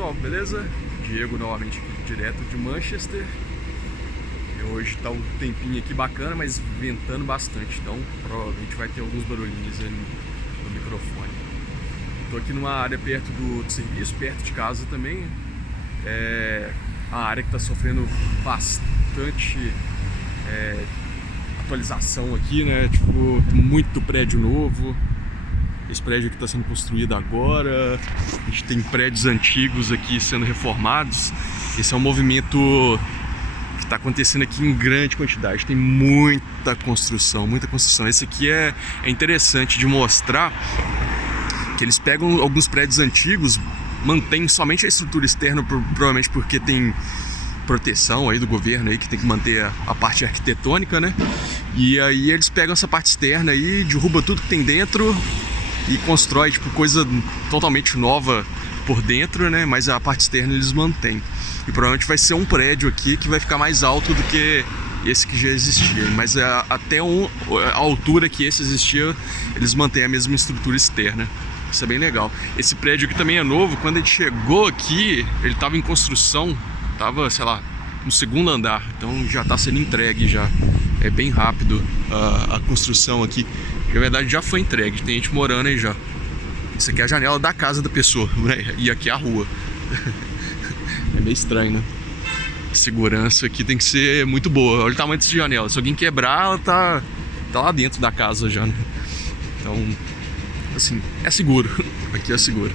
pessoal, beleza? Diego novamente aqui, direto de Manchester. Hoje tá um tempinho aqui bacana, mas ventando bastante, então provavelmente vai ter alguns barulhinhos aí no microfone. Tô aqui numa área perto do serviço, perto de casa também. É a área que tá sofrendo bastante atualização aqui, né? Tipo, muito prédio novo. Esse prédio aqui está sendo construído agora. A gente tem prédios antigos aqui sendo reformados. Esse é um movimento que está acontecendo aqui em grande quantidade. Tem muita construção, muita construção. Esse aqui é interessante de mostrar que eles pegam alguns prédios antigos, mantêm somente a estrutura externa, provavelmente porque tem proteção aí do governo aí, que tem que manter a parte arquitetônica, né? E aí eles pegam essa parte externa aí, derruba tudo que tem dentro e constrói tipo coisa totalmente nova por dentro, né? Mas a parte externa eles mantêm. E provavelmente vai ser um prédio aqui que vai ficar mais alto do que esse que já existia. Mas até a altura que esse existia, eles mantêm a mesma estrutura externa. Isso é bem legal. Esse prédio aqui também é novo. Quando a gente chegou aqui, ele estava em construção, estava, sei lá, no segundo andar. Então já está sendo entregue já. É bem rápido a construção aqui. Na verdade já foi entregue, tem gente morando aí já. Isso aqui é a janela da casa da pessoa, né? E aqui é a rua. É meio estranho, né? A segurança aqui tem que ser muito boa. Olha o tamanho dessa janela. Se alguém quebrar, ela tá lá dentro da casa já, né? Então, assim, é seguro. Aqui é seguro.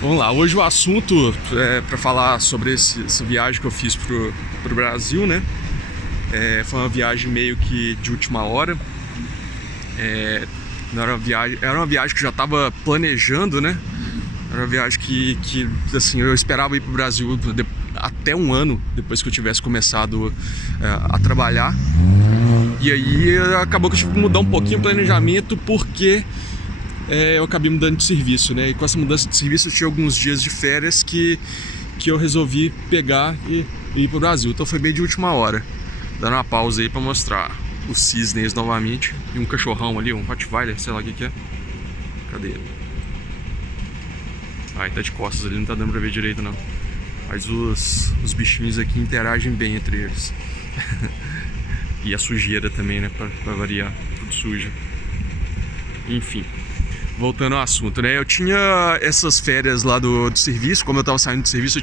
Vamos lá, hoje o assunto é para falar sobre essa viagem que eu fiz pro Brasil, né? Foi uma viagem meio que de última hora. Não era uma viagem que eu já estava planejando, né? Era uma viagem que assim, eu esperava ir para o Brasil até um ano depois que eu tivesse começado a trabalhar. E aí acabou que eu tive que mudar um pouquinho o planejamento porque eu acabei mudando de serviço, né? E com essa mudança de serviço eu tinha alguns dias de férias que eu resolvi pegar e ir para o Brasil. Então foi bem de última hora. Dando uma pausa aí para mostrar os cisnes novamente e um cachorrão ali, um Rottweiler, sei lá o que é. Cadê ele? Ele tá de costas ali, não tá dando pra ver direito não. Mas os bichinhos aqui interagem bem entre eles. E a sujeira também, né, pra variar, tudo sujo. Enfim, voltando ao assunto, né, eu tinha essas férias lá do serviço. Como eu tava saindo do serviço,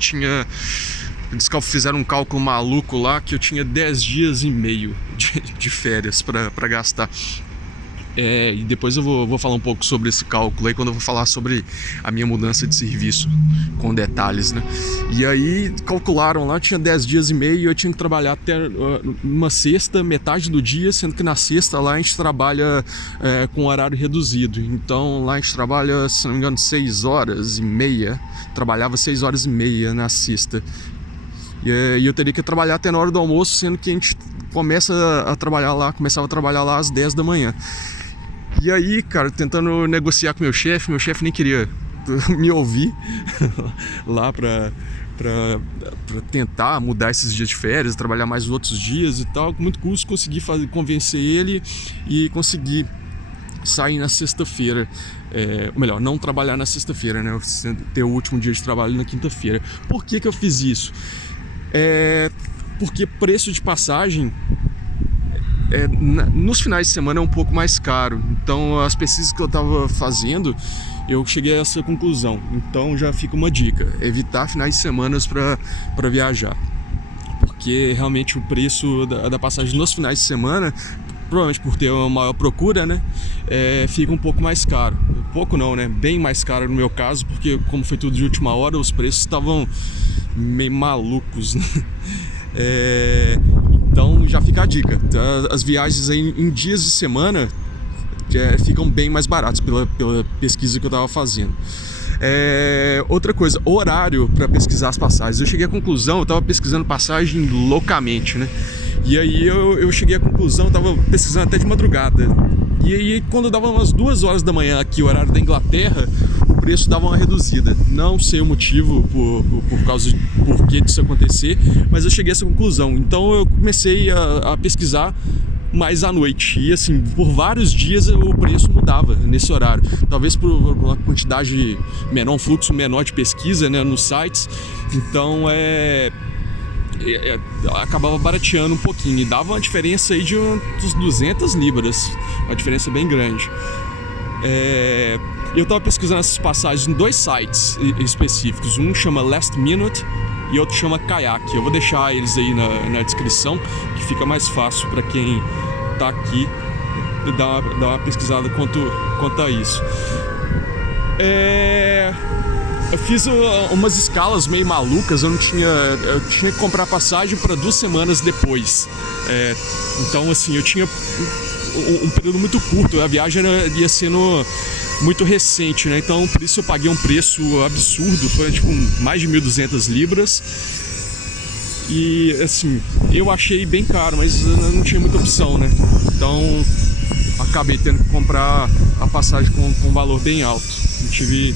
eles fizeram um cálculo maluco lá que eu tinha 10 dias e meio de férias para gastar. E depois eu vou falar um pouco sobre esse cálculo aí quando eu vou falar sobre a minha mudança de serviço, com detalhes, né? E aí calcularam lá, eu tinha 10 dias e meio e eu tinha que trabalhar até uma sexta, metade do dia, sendo que na sexta lá a gente trabalha com horário reduzido. Então lá a gente trabalha, se não me engano, 6 horas e meia. Trabalhava 6 horas e meia na sexta. E eu teria que trabalhar até na hora do almoço, sendo que a gente começava a trabalhar lá às 10 da manhã. E aí, cara, tentando negociar com meu chefe nem queria me ouvir lá pra tentar mudar esses dias de férias, trabalhar mais os outros dias e tal. Com muito custo consegui convencer ele e consegui sair na sexta-feira. Ou melhor, não trabalhar na sexta-feira, né? Ter o último dia de trabalho na quinta-feira. Por que eu fiz isso? Porque preço de passagem nos finais de semana é um pouco mais caro. Então as pesquisas que eu estava fazendo, eu cheguei a essa conclusão. Então já fica uma dica: evitar finais de semana para viajar, porque realmente o preço da passagem nos finais de semana, provavelmente por ter uma maior procura, né, fica um pouco mais caro. Pouco não, né? Bem mais caro no meu caso, porque como foi tudo de última hora, os preços estavam meio malucos, né? Então já fica a dica. As viagens aí em dias de semana ficam bem mais baratas pela pesquisa que eu estava fazendo. Outra coisa, horário para pesquisar as passagens. Eu cheguei à conclusão, eu estava pesquisando passagem loucamente, né? E aí eu cheguei à conclusão, eu estava pesquisando até de madrugada. E aí quando dava umas 2 horas da manhã aqui, o horário da Inglaterra, o preço dava uma reduzida. Não sei o motivo por causa de por que disso acontecer, mas eu cheguei a essa conclusão. Então eu comecei a pesquisar mas à noite. E assim, por vários dias o preço mudava nesse horário. Talvez por uma quantidade menor, um fluxo menor de pesquisa, né, nos sites. Então acabava barateando um pouquinho e dava uma diferença aí de uns 200 libras, uma diferença bem grande. Eu estava pesquisando essas passagens em 2 sites específicos, um chama Last Minute e outro chama Kayak. Eu vou deixar eles aí na descrição, que fica mais fácil para quem está aqui dar uma pesquisada quanto a isso. Eu fiz umas escalas meio malucas, eu tinha que comprar passagem para 2 semanas depois. Então assim, eu tinha um período muito curto, a viagem ia sendo muito recente, né? Então por isso eu paguei um preço absurdo, foi tipo mais de 1.200 libras. E assim, eu achei bem caro, mas eu não tinha muita opção, né? Então acabei tendo que comprar a passagem com um valor bem alto, não tive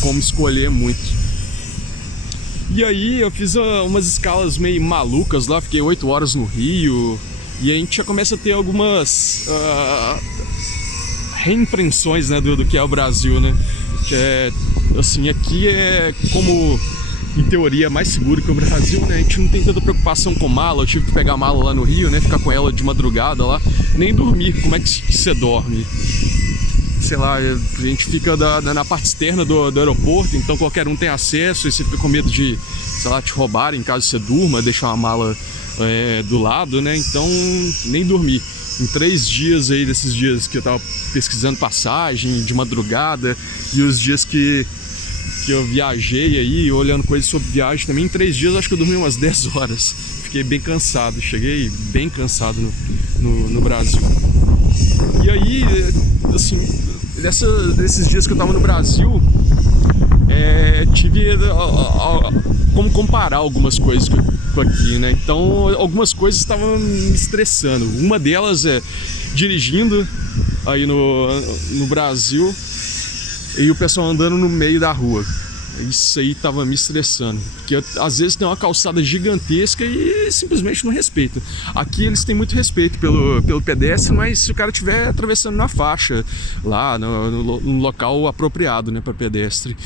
como escolher muito. E aí eu fiz umas escalas meio malucas lá, fiquei 8 horas no Rio, e a gente já começa a ter algumas reimpressões, né, do que é o Brasil, né? Que assim, aqui como em teoria mais seguro que o Brasil, né? A gente não tem tanta preocupação com mala. Eu tive que pegar a mala lá no Rio, né? Ficar com ela de madrugada lá, nem dormir. Como é que você dorme? Sei lá, a gente fica na parte externa do aeroporto, então qualquer um tem acesso e você fica com medo de, sei lá, te roubarem caso você durma, deixar uma mala do lado, né? Então nem dormir. Em 3 dias aí, desses dias que eu tava pesquisando passagem de madrugada e os dias que eu viajei aí, olhando coisas sobre viagem também, em 3 dias eu acho que eu dormi umas 10 horas. Fiquei bem cansado, cheguei bem cansado no Brasil. E aí, assim, desses dias que eu tava no Brasil, tive como comparar algumas coisas com aqui, né? Então, algumas coisas estavam me estressando. Uma delas é dirigindo aí no Brasil e o pessoal andando no meio da rua. Isso aí tava me estressando, porque às vezes tem uma calçada gigantesca e simplesmente não respeita. Aqui eles têm muito respeito pelo pedestre, mas se o cara estiver atravessando na faixa, lá no local apropriado, né, para pedestre.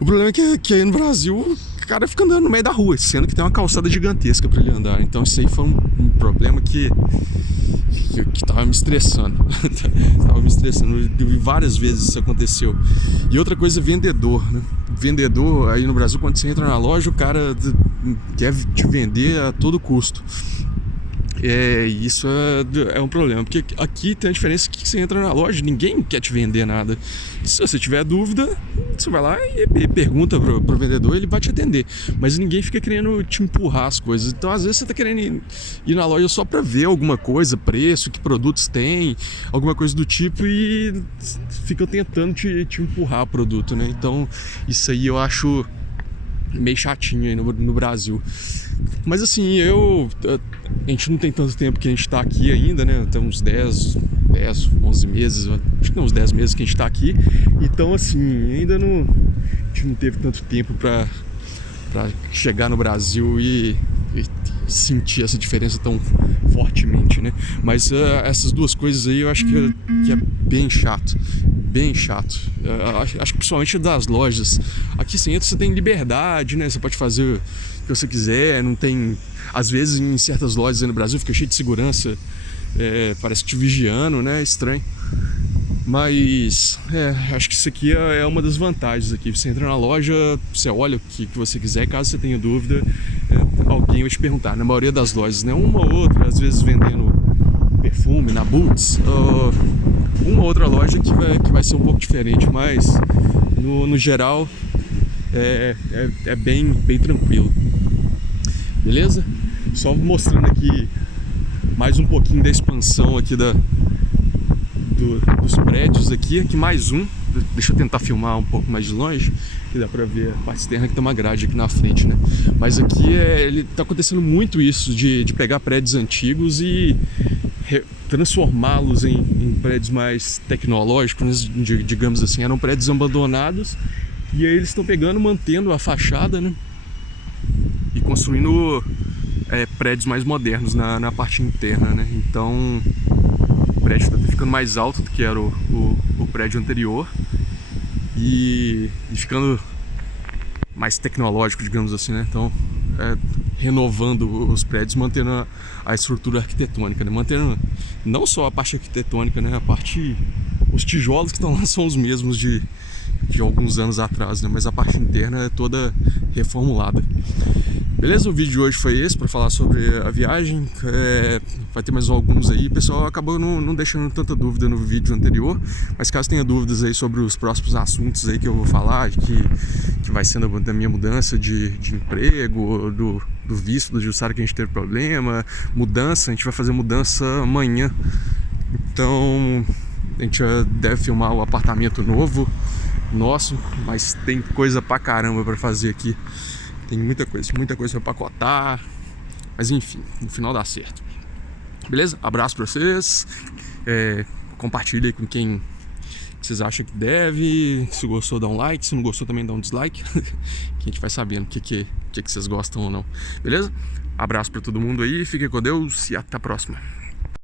O problema é que aí no Brasil o cara fica andando no meio da rua, sendo que tem uma calçada gigantesca para ele andar. Então isso aí foi um problema que tava me estressando. Tava me estressando. Várias vezes isso aconteceu. E outra coisa, vendedor, né? Vendedor aí no Brasil, quando você entra na loja, o cara quer te vender a todo custo. Isso é um problema, porque aqui tem a diferença que você entra na loja, ninguém quer te vender nada. Se você tiver dúvida, você vai lá e pergunta pro vendedor, ele vai te atender. Mas ninguém fica querendo te empurrar as coisas. Então às vezes você tá querendo ir na loja só para ver alguma coisa, preço, que produtos tem, alguma coisa do tipo, e fica tentando te empurrar o produto, né? Então isso aí eu acho meio chatinho aí no Brasil. Mas assim, a gente não tem tanto tempo que a gente tá aqui ainda, né? Tem uns 10, 11 meses, acho que tem uns 10 meses que a gente tá aqui. Então assim, ainda a gente não teve tanto tempo pra chegar no Brasil e sentir essa diferença tão fortemente, né? Mas essas duas coisas aí eu acho que é bem chato. Bem chato. Acho que principalmente das lojas. Aqui você entra, você tem liberdade, né? Você pode fazer o que você quiser, não tem... Às vezes em certas lojas aí no Brasil fica cheio de segurança, parece te vigiando, né? Estranho. Mas acho que isso aqui é uma das vantagens aqui. Você entra na loja, você olha o que você quiser, caso você tenha dúvida, alguém vai te perguntar. Na maioria das lojas, né? Uma ou outra, às vezes vendendo perfume na Boots, uma outra loja que vai ser um pouco diferente, mas no geral é bem tranquilo. Beleza? Só mostrando aqui mais um pouquinho da expansão aqui dos prédios aqui mais um. Deixa eu tentar filmar um pouco mais de longe, que dá pra ver a parte externa, que tem uma grade aqui na frente, né? Mas aqui tá acontecendo muito isso de pegar prédios antigos e transformá-los em prédios mais tecnológicos, né? Digamos assim, eram prédios abandonados e aí eles estão pegando, mantendo a fachada, né? E construindo prédios mais modernos na parte interna, né? Então o prédio está ficando mais alto do que era o prédio anterior e ficando mais tecnológico, digamos assim, né? Então renovando os prédios, mantendo a estrutura arquitetônica, né? Mantendo não só a parte arquitetônica, né? Os tijolos que estão lá são os mesmos de alguns anos atrás, né? Mas a parte interna é toda reformulada. Beleza? O vídeo de hoje foi esse, para falar sobre a viagem. Vai ter mais alguns aí. O pessoal acabou não deixando tanta dúvida no vídeo anterior, mas caso tenha dúvidas aí sobre os próximos assuntos aí que eu vou falar, que vai sendo da minha mudança de emprego, do visto do Jussara que a gente teve problema, mudança, a gente vai fazer mudança amanhã. Então a gente já deve filmar o apartamento novo nosso, mas tem coisa pra caramba pra fazer aqui. Tem muita coisa pra pacotar. Mas enfim, no final dá certo. Beleza? Abraço pra vocês. Compartilha aí com quem vocês acham que deve. Se gostou, dá um like. Se não gostou, também dá um dislike. Que a gente vai sabendo o que vocês gostam ou não. Beleza? Abraço pra todo mundo aí. Fiquem com Deus e até a próxima.